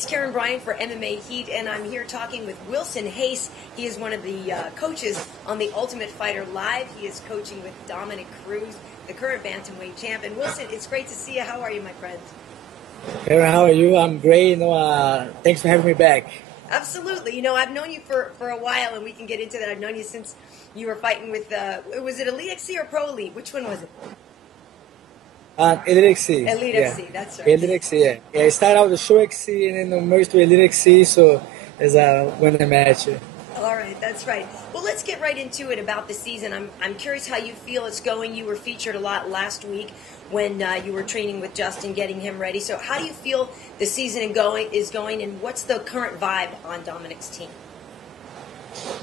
it's Karyn Bryant for MMA H.E.A.T, and I'm here talking with Wilson Reis. He is one of the coaches on The Ultimate Fighter Live. He is coaching with Dominick Cruz, the current Bantamweight champ. And Wilson, it's great to see you. How are you, my friend? Karyn, how are you? I'm great. Thanks for having me back. Absolutely. I've known you for a while, and we can get into that. I've known you since you were fighting with, was it Elite XC or Pro Elite? Which one was it? Elite XC. Elite yeah. XC, that's right. Elite XC, yeah. Yeah, I started out with Show XC and then merged to Elite XC, so it's a winning match. All right, that's right. Well, let's get right into it about the season. I'm curious how you feel it's going. You were featured a lot last week when you were training with Justin, getting him ready. So how do you feel the season is going, and what's the current vibe on Dominick's team?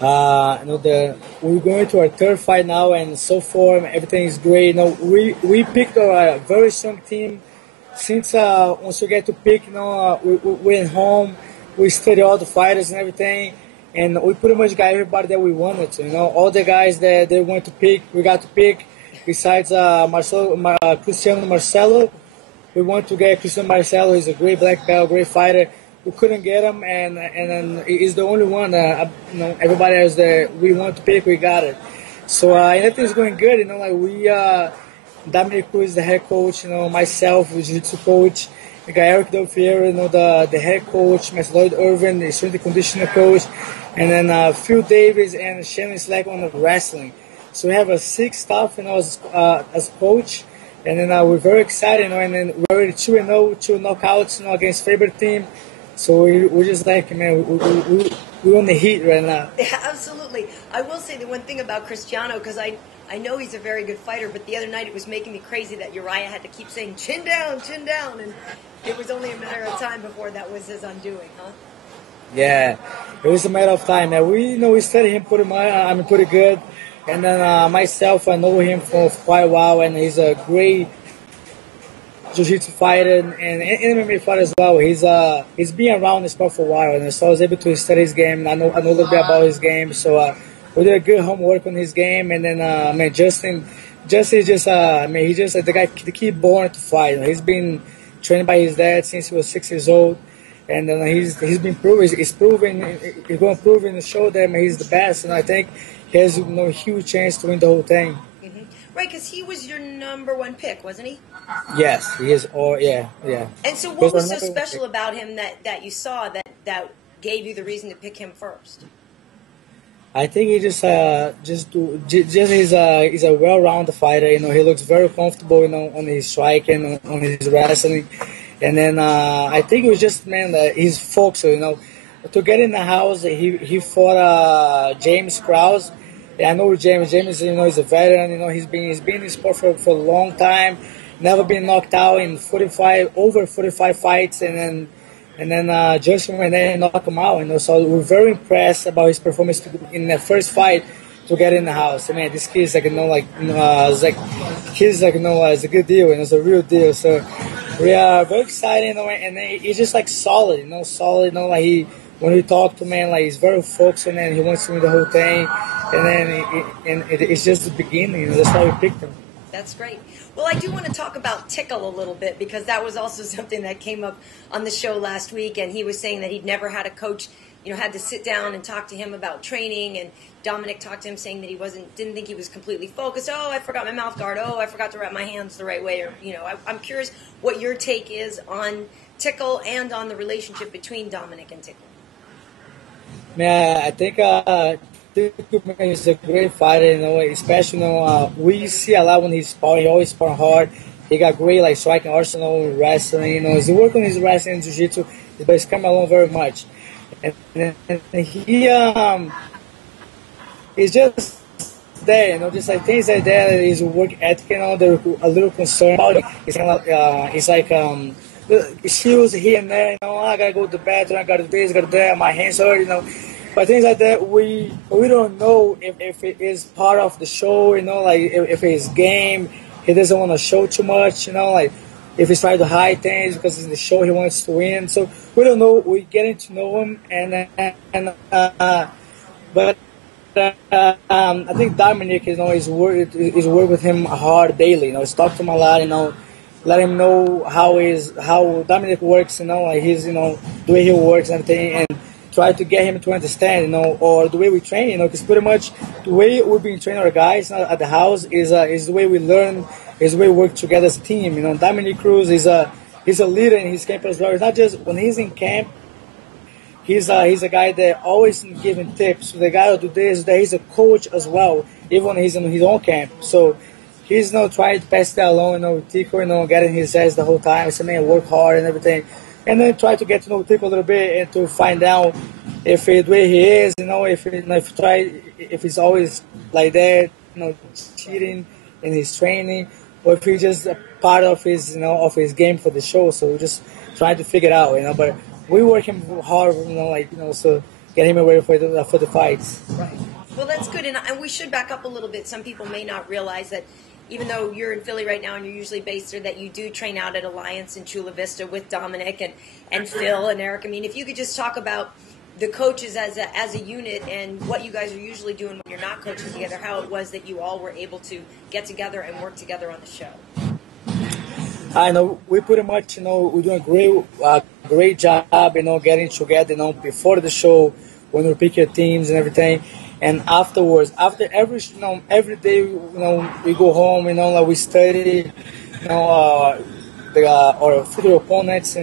We're going to our third fight now, and so far everything is great. We picked a very strong team. Since once we get to pick, we went home, we studied all the fighters and everything, and we pretty much got everybody that we wanted to. All the guys that they wanted to pick, we got to pick. Besides Cristiano Marcelo, we want to get Cristiano Marcelo. He's a great black belt, great fighter. We couldn't get him, and then he's the only one. Everybody else that we want to pick, we got it. So everything's going good. Dominick Cruz, the head coach. Myself, the jiu-jitsu coach. We got Eric Del Fiero, the head coach. Lloyd Irvin, the strength and conditioning coach, and then Phil Davis and Shannon Slack on the wrestling. So we have a 6 staff, as coach, and then we're very excited. And then we're already 2-0, 2 knockouts, against favorite team. So we're just like, man, we're on the heat right now. Yeah, absolutely. I will say the one thing about Cristiano, because I know he's a very good fighter, but the other night it was making me crazy that Urijah had to keep saying, chin down, and it was only a matter of time before that was his undoing, huh? Yeah, it was a matter of time. And we studied him pretty good. And then myself, I know him for quite a while, and he's a great jiu-jitsu fighter and MMA fighter as well. He's been around the sport for a while, and so I was able to study his game. I know a little bit about his game, so we did a good homework on his game. And then Justin is just he's just the guy, the kid born to fight. He's been trained by his dad since he was 6 years old, and then he's been proven. He's going to prove and show them he's the best. And I think he has a huge chance to win the whole thing. Mm-hmm. Right, because he was your #1 pick, wasn't he? Yes, he is. Yeah. And so what was so special about him that you saw that gave you the reason to pick him first? I think he he's a well-rounded fighter. He looks very comfortable, on his strike and on his wrestling. And then I think it was just, he's focused, To get in the house, he fought James Krause. Yeah, I know James. James, he's a veteran. He's been in the sport for a long time. Never been knocked out in over 45 fights, and then Justin went there and knocked him out. So we're very impressed about his performance in the first fight to get in the house. I mean, this kid's it's a good deal, and it's a real deal. So we are very excited, and he's just solid, solid. When we talk to him, he's very focused, and he wants to win the whole thing. And then it's just the beginning. That's why we picked him. That's great. Well, I do want to talk about Tickle a little bit, because that was also something that came up on the show last week, and he was saying that he'd never had a coach, had to sit down and talk to him about training, and Dominick talked to him saying that he didn't think he was completely focused. Oh, I forgot my mouth guard. Oh, I forgot to wrap my hands the right way. Or, I'm curious what your take is on Tickle and on the relationship between Dominick and Tickle. Yeah, I think he's a great fighter, especially, we see a lot when he's sparring. He always sparring hard. He got great, striking arsenal, wrestling, he's working on his wrestling and jiu-jitsu, but he's come along very much. And he's just there, just things like that, his work ethic, they're a little concerned about it. It's shoes here and there, I gotta go to the bathroom, I gotta do this, I gotta do that, my hands hurt, But things like that, we don't know if it is part of the show, if it's game, he doesn't want to show too much, if he's trying to hide things because in the show he wants to win. So we don't know. We're getting to know him, but I think Dominick, is work with him hard daily. He's talked to him a lot. Let him know how Dominick works. He's the way he works and everything, and try to get him to understand, or the way we train, because pretty much the way we've been training our guys at the house is the way we learn, is the way we work together as a team. Dominick Cruz he's a leader in his camp as well. It's not just when he's in camp. He's a guy that always giving tips. The guy who do this, that he's a coach as well, even when he's in his own camp. So he's trying to pass that along, with Tickle, getting his ass the whole time. Say, man, work hard and everything. And then try to get to know Tickle a little bit and to find out if the way he is, if he's always like that, cheating in his training, or if he's just a part of his, of his game for the show. So we're just trying to figure it out, but we work him hard, so get him ready for the fights. Right. Well, that's good, and we should back up a little bit. Some people may not realize that even though you're in Philly right now and you're usually based there, that you do train out at Alliance in Chula Vista with Dominick and Phil and Eric. I mean, if you could just talk about the coaches as a unit and what you guys are usually doing when you're not coaching together, how it was that you all were able to get together and work together on the show. I know we pretty much, we're doing a great job, getting together, before the show, when we pick your teams and everything. And afterwards, after every day, we go home, like we study, our future opponents,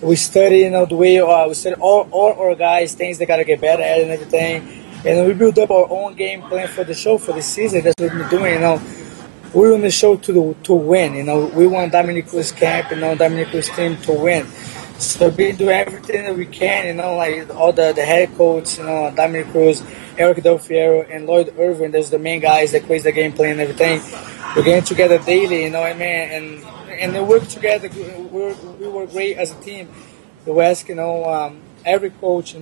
we study, the way we study all our guys, things they gotta get better at and everything. And we build up our own game plan for the show, for the season. That's what we're doing, We're on the show to win, We want Dominick Cruz camp, Dominick Cruz team to win. So we do everything that we can, like all the head coach, Dominick Cruz, Eric Del Fiero, and Lloyd Irvin. Those are the main guys that create the game plan and everything. We're getting together daily, and they work together. We work great as a team. We ask, every coach,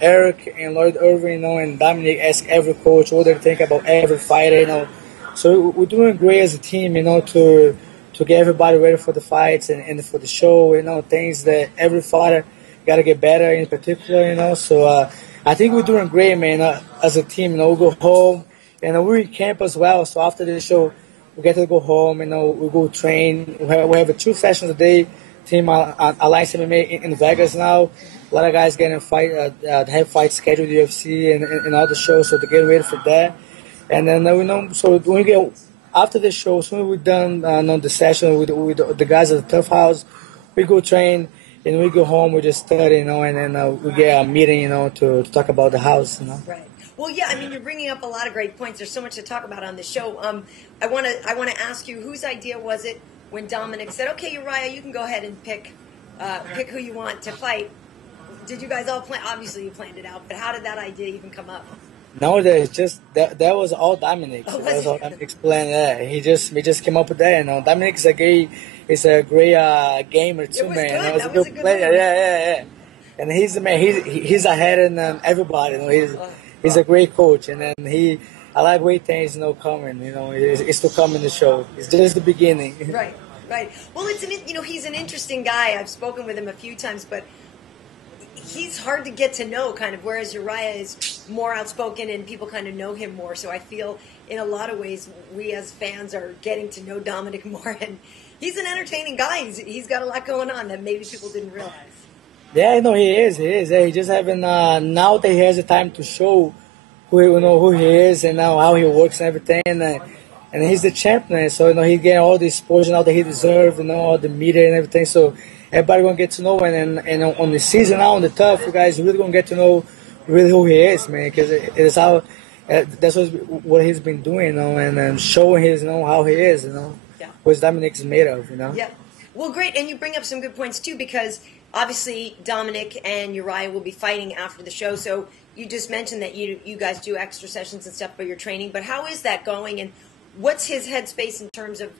Eric and Lloyd Irvin, and Dominick ask every coach what they think about every fighter, So we're doing great as a team, to get everybody ready for the fights and for the show, things that every fighter got to get better in particular, So I think we're doing great, man, as a team. We go home, and we're in camp as well. So after the show, we get to go home, we go train. We have 2 sessions a day. Team Alliance MMA in Vegas now. A lot of guys getting have fights scheduled with UFC and all the shows, so they're getting ready for that. And then so when we get after the show, as soon as we're done the session with the guys at the TUF house, we go train and we go home. We just study, and then we get a meeting, to talk about the house, Right. Well, yeah. I mean, you're bringing up a lot of great points. There's so much to talk about on the show. I want to ask you, whose idea was it when Dominick said, "Okay, Urijah, you can go ahead and pick who you want to fight"? Did you guys all plan? Obviously, you planned it out, but how did that idea even come up? No, that was all Dominick. Oh, that was all Dominick's plan. Yeah, we just came up with that. Dominick's a great gamer too, man. Good. He's a good player. Yeah. And he's the man. He's ahead in everybody. He's a great coach, and then I like great things, coming. It's to come in the show. It's just the beginning. Right. Well, he's an interesting guy. I've spoken with him a few times, but he's hard to get to know, kind of, whereas Urijah is more outspoken and people kind of know him more. So I feel in a lot of ways we as fans are getting to know Dominick more, and he's an entertaining guy. He's got a lot going on that maybe people didn't realize. Yeah, no, he is. Yeah, he just having now that he has the time to show who he is and now how he works and everything, and he's the champion. So he's getting all the exposure now that he deserves, all the media and everything. So everybody gonna get to know, and on the season now, on the TUF, you guys really gonna get to know really who he is, man. Because it is how that's what he's been doing, and showing his, how he is, what Dominick's made of, Yeah. Well, great, and you bring up some good points too, because obviously Dominick and Urijah will be fighting after the show. So you just mentioned that you guys do extra sessions and stuff for your training, but how is that going, and what's his headspace in terms of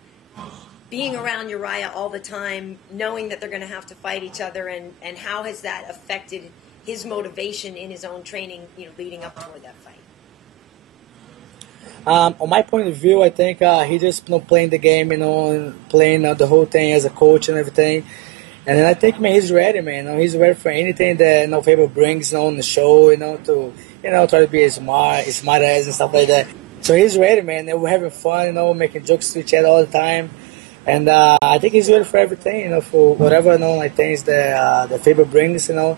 being around Urijah all the time, knowing that they're going to have to fight each other, and how has that affected his motivation in his own training, leading up toward that fight? On my point of view, I think he just playing the game, and playing the whole thing as a coach and everything. And then I think, man, he's ready, man. He's ready for anything that Faber brings on the show, to try to be smart ass and stuff like that. So he's ready, man. And we're having fun, making jokes to each other all the time. And I think he's ready for everything, for whatever, like things that Faber brings, And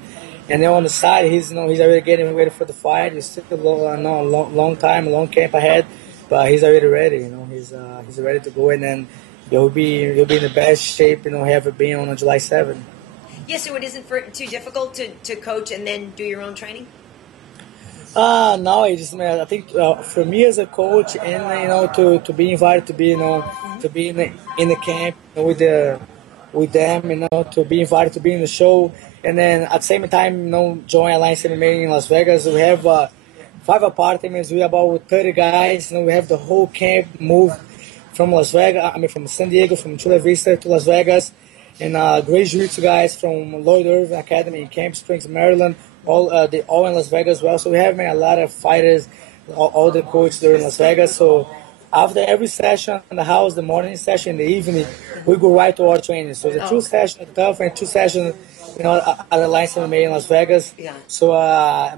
then on the side, he's already getting ready for the fight. He's still long time, a long camp ahead, but he's already ready. He's ready to go, and then he'll be in the best shape, he ever been on July 7th. Yeah, so it isn't too difficult to coach and then do your own training? No, I think for me as a coach, and to be invited to be to be in the camp with them, to be invited to be in the show, and then at the same time, join Alliance MMA in Las Vegas. We have 5 apartments. We have about 30 guys. We have the whole camp moved from Las Vegas. From San Diego, from Chula Vista to Las Vegas, and great jiu-jitsu guys from Lloyd Irvin Academy in Camp Springs, Maryland. All in Las Vegas as well. So we have a lot of fighters, all the coaches there in Las Vegas. So after every session in the house, the morning session, in the evening, we go right to our training. So the 2 sessions at TUF and 2 sessions, at the Alliance MMA in Las Vegas. Yeah. So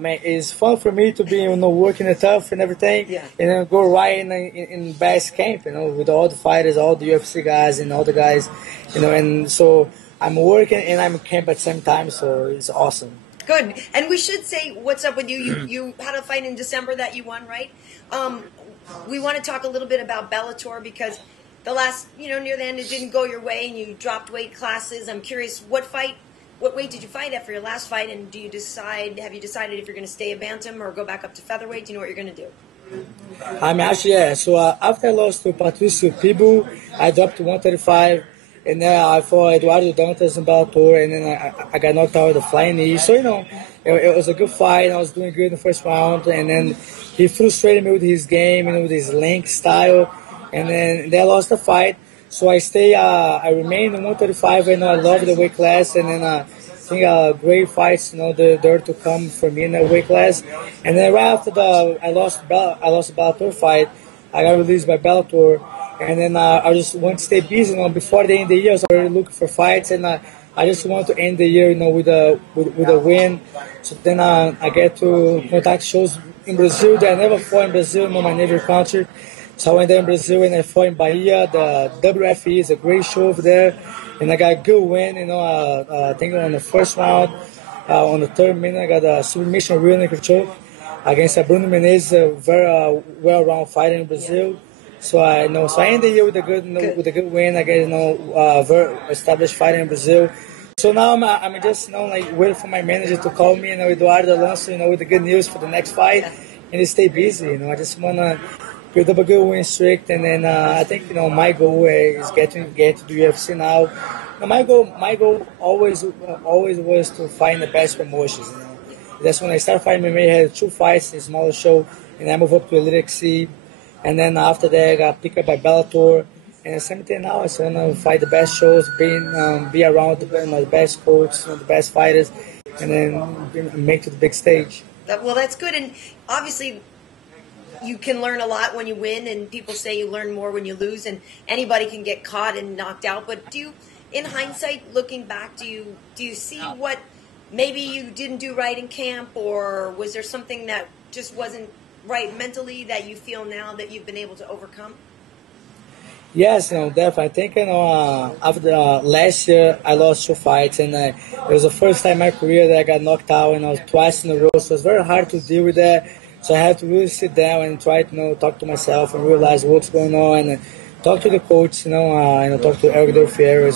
it's fun for me to be working at TUF and everything, and then go right in best camp, with all the fighters, all the UFC guys, and all the guys, and so I'm working and I'm in camp at the same time. So it's awesome. Good. And we should say what's up with you. You had a fight in December that you won, right? We want to talk a little bit about Bellator because the last, near the end, it didn't go your way and you dropped weight classes. I'm curious, what weight did you fight at for your last fight? And have you decided if you're going to stay a bantam or go back up to featherweight? Do you know what you're going to do? So after I lost to Patricio Pibu, I dropped to 135. And then I fought Eduardo Dantas in Bellator, and then I got knocked out with a flying knee. So, it was a good fight. I was doing good in the first round. And then he frustrated me with his game, with his length style. And then I lost the fight. So I remained in 135, and I love the weight class. And then I think great fights, they're to come for me in that weight class. And then right after I lost the Bellator fight, I got released by Bellator. And then I just want to stay busy. Before the end of the year, I was already looking for fights, and I just want to end the year, with a win. So then I get to contact shows in Brazil that I never fought in Brazil, my native country. So I went there in Brazil and I fought in Bahia. The WFE is a great show over there, and I got a good win. I think on the first round, on the 3rd minute, I got a submission rear naked choke against Bruno Menezes, a very well-rounded fighter in Brazil. So I end the year with a good win. I get very established fighter in Brazil. So now I'm just waiting for my manager to call me, Eduardo Alonso, with the good news for the next fight, and stay busy. I just wanna build up a good win streak, and then I think my goal is get to the UFC now. My goal always was to find the best promotions. That's when I started fighting MMA. I had 2 fights in a smaller show, and I moved up to Elite XC. And then after that, I got picked up by Bellator. And the same thing now. I just want to fight the best shows, be around the best coaches, the best fighters, and then make it to the big stage. Well, that's good. And obviously, you can learn a lot when you win. And people say you learn more when you lose. And anybody can get caught and knocked out. But in hindsight, looking back, do you see what maybe you didn't do right in camp? Or was there something that just wasn't right mentally that you feel now that you've been able to overcome? Yes, definitely. I think after last year I lost 2 fights, and it was the first time in my career that I got knocked out, and I was twice in a row. So it's very hard to deal with that. So I had to really sit down and try to talk to myself and realize what's going on, and talk to the coach, talk to Eric Del Fierro,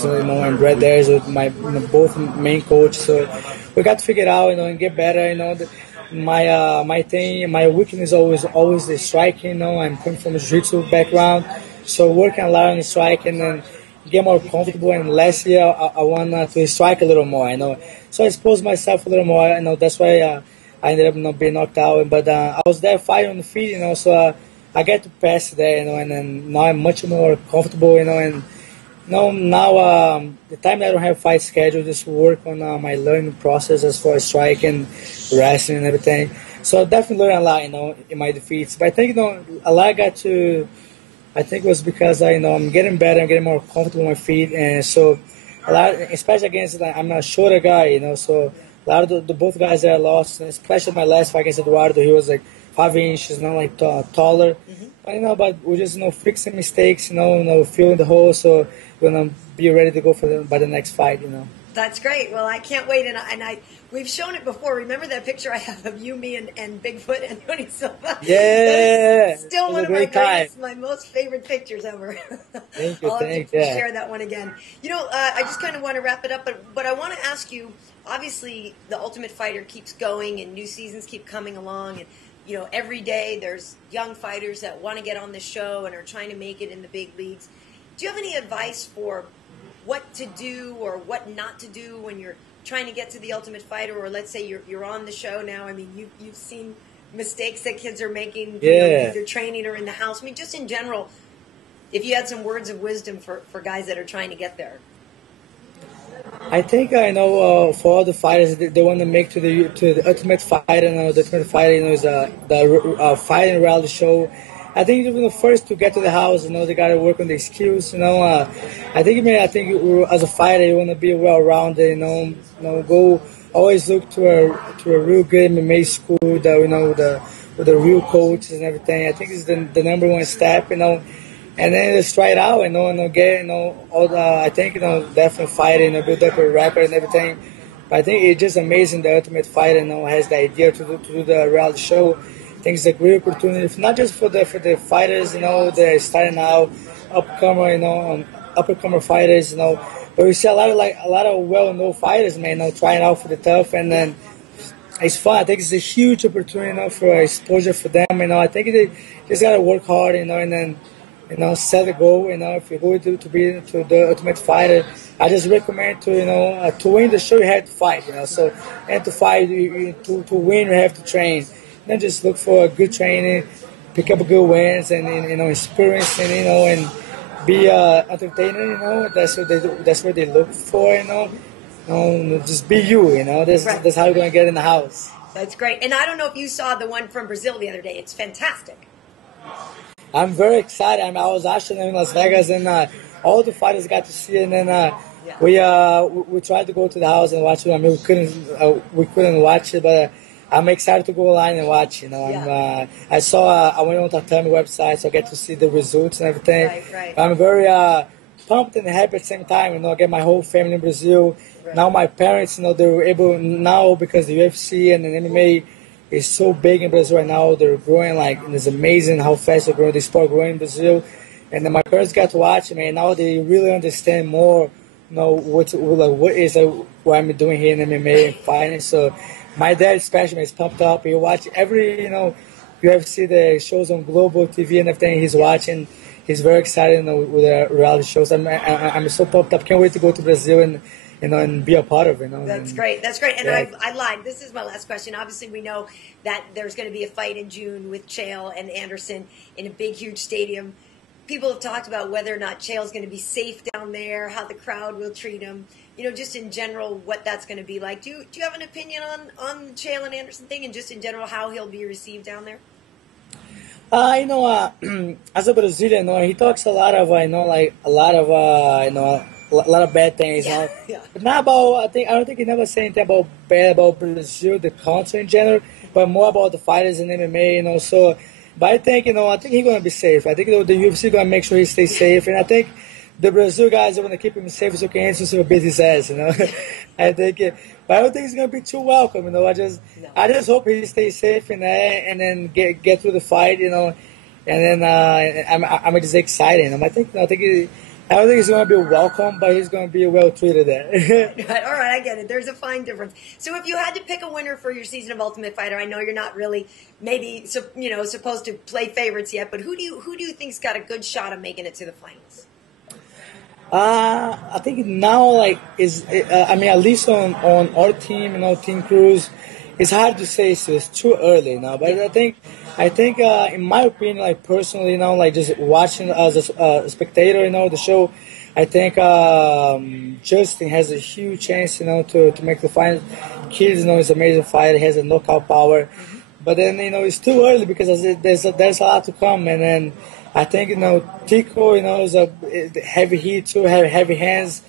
and Brad Dares, my both main coaches. So we got to figure it out, and get better. My weakness is always the striking. I'm coming from a jiu-jitsu background, so working a lot on the strike and then get more comfortable. And last year I want to strike a little more. So I exposed myself a little more. That's why I ended up not being knocked out. But I was there fighting on the feet. So I get to pass there. And then now I'm much more comfortable. And now the time that I don't have fight schedule, just work on my learning process as far as striking, wrestling, and everything. So I definitely learned a lot, in my defeats. But I think, a lot I got to. I think it was because I'm getting better, I'm getting more comfortable with my feet, and so a lot, especially against I'm a shorter guy, so a lot of the both guys that I lost, especially my last fight against Eduardo, he was like 5 inches, taller. But we just fixing mistakes, filling the hole, so we're gonna be ready to go by the next fight. That's great. Well, I can't wait, and we've shown it before. Remember that picture I have of you, me, and Bigfoot and Tony Silva? Yeah, still one of my most favorite pictures ever. Thank you. I'll have to share that one again. I just kind of want to wrap it up, but I want to ask you. Obviously, the Ultimate Fighter keeps going, and new seasons keep coming along, and every day there's young fighters that want to get on the show and are trying to make it in the big leagues. Do you have any advice for what to do or what not to do when you're trying to get to the Ultimate Fighter, or let's say you're on the show now? I mean, you've seen mistakes that kids are making, either training or in the house. I mean, just in general, if you had some words of wisdom for guys that are trying to get there. I think for all the fighters, they want to make to the Ultimate Fighter. The Ultimate Fighter, is the fighting reality show. I think even the first to get to the house, they gotta work on their skills. I think as a fighter, you want to be well-rounded. Go always look to a real good MMA school. With the real coaches and everything. I think it's the number one step. And then just try it out, get, I think, definitely fighting, build up a record and everything. But I think it's just amazing the Ultimate Fighter, has the idea to do the reality show. I think it's a great opportunity, not just for the fighters, they're starting out, upcomer fighters, but we see a lot of well-known fighters, man, trying out for the TUF, and then it's fun. I think it's a huge opportunity, for exposure for them. I think they just gotta work hard, and then. Set a goal. If you go to the Ultimate Fighter, I just recommend to win the show you have to fight. And to fight, to win you have to train. Then just look for a good training, pick up good wins, and experience, and be entertainer. That's what they look for. Just be you. That's how you're gonna get in the house. That's great. And I don't know if you saw the one from Brazil the other day. It's fantastic. I'm very excited. I was actually in Las Vegas, and all the fighters got to see it. And then we tried to go to the house and watch it. I mean, we couldn't watch it, but I'm excited to go online and watch. I went on the Tatami website, so I get to see the results and everything. Right. I'm very pumped and happy at the same time. I get my whole family in Brazil. Right. Now my parents, they were able now because the UFC and the MMA. It's so big in Brazil right now. They're growing it's amazing how fast they're growing. The sport growing in Brazil, and then my parents got to watch me. And now they really understand more. What I'm doing here in MMA and fighting. So my dad especially is pumped up. He watch every UFC the shows on global TV and everything. He's watching. He's very excited with the reality shows. I'm so pumped up. Can't wait to go to Brazil and be a part of it. That's great. And I lied. This is my last question. Obviously, we know that there's going to be a fight in June with Chael and Anderson in a big, huge stadium. People have talked about whether or not Chael's going to be safe down there, how the crowd will treat him. Just in general, what that's going to be like. Do you have an opinion on the Chael and Anderson thing, and just in general how he'll be received down there? As a Brazilian, he talks a lot of, a lot of bad things. But not about. I don't think he never said anything about bad about Brazil, the country in general, but more about the fighters in MMA. So, but I think he's gonna be safe. I think the UFC gonna make sure he stays safe, and I think the Brazil guys are gonna keep him safe so he can so beat his ass. I think, but I don't think he's gonna be too welcome. I just hope he stays safe and then get through the fight. And then I'm just excited. I don't think he's going to be welcome, but he's going to be well treated there. All right, I get it. There's a fine difference. So if you had to pick a winner for your season of Ultimate Fighter, I know you're not really supposed to play favorites yet, but who do you think's got a good shot of making it to the finals? I think now at least on our team, Team Cruz, it's hard to say, so it's too early now. But I think in my opinion, personally, just watching as a spectator, the show, I think Justin has a huge chance, to make the final. Kids, he's an amazing fighter. He has a knockout power. Mm-hmm. But then, it's too early because there's a lot to come. And then I think, Tickle, is a heavy heat too, heavy hands.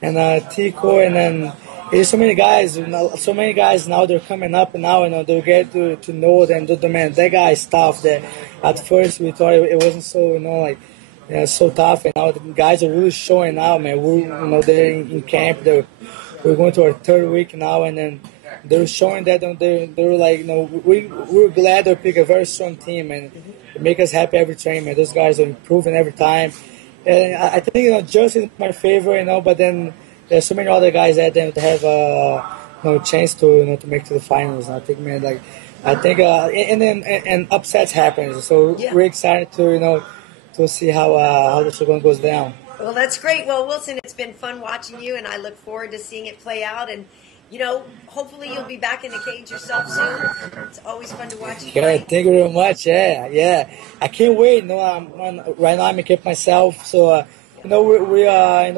And Tickle, and then There's so many guys, now they're coming up now, they get to know them, man, that guy is tough. That at first we thought it wasn't so, so tough, and now the guys are really showing out, man. We're, they're in camp. We're going to our third week now, and then they're showing that they're like, we're glad they pick a very strong team, and it make us happy every training, man. Those guys are improving every time, and I think Justin is my favorite, but then there's so many other guys that then have no chance to to make to the finals. I think, man, and upsets happen, so we're excited to see how the second goes down. Well, that's great. Well, Wilson, it's been fun watching you, and I look forward to seeing it play out. And hopefully you'll be back in the cage yourself soon. It's always fun to watch you play. Thank you very much. Yeah. I can't wait. Right now I'm in camp myself, so we are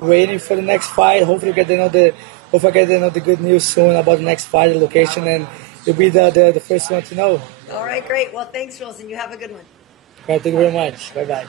waiting for the next fight. Hopefully get the good news soon about the next fight, the location, and you'll be the first one to know. All right, great. Well, thanks, Wilson. You have a good one. Thank you very much. Bye bye.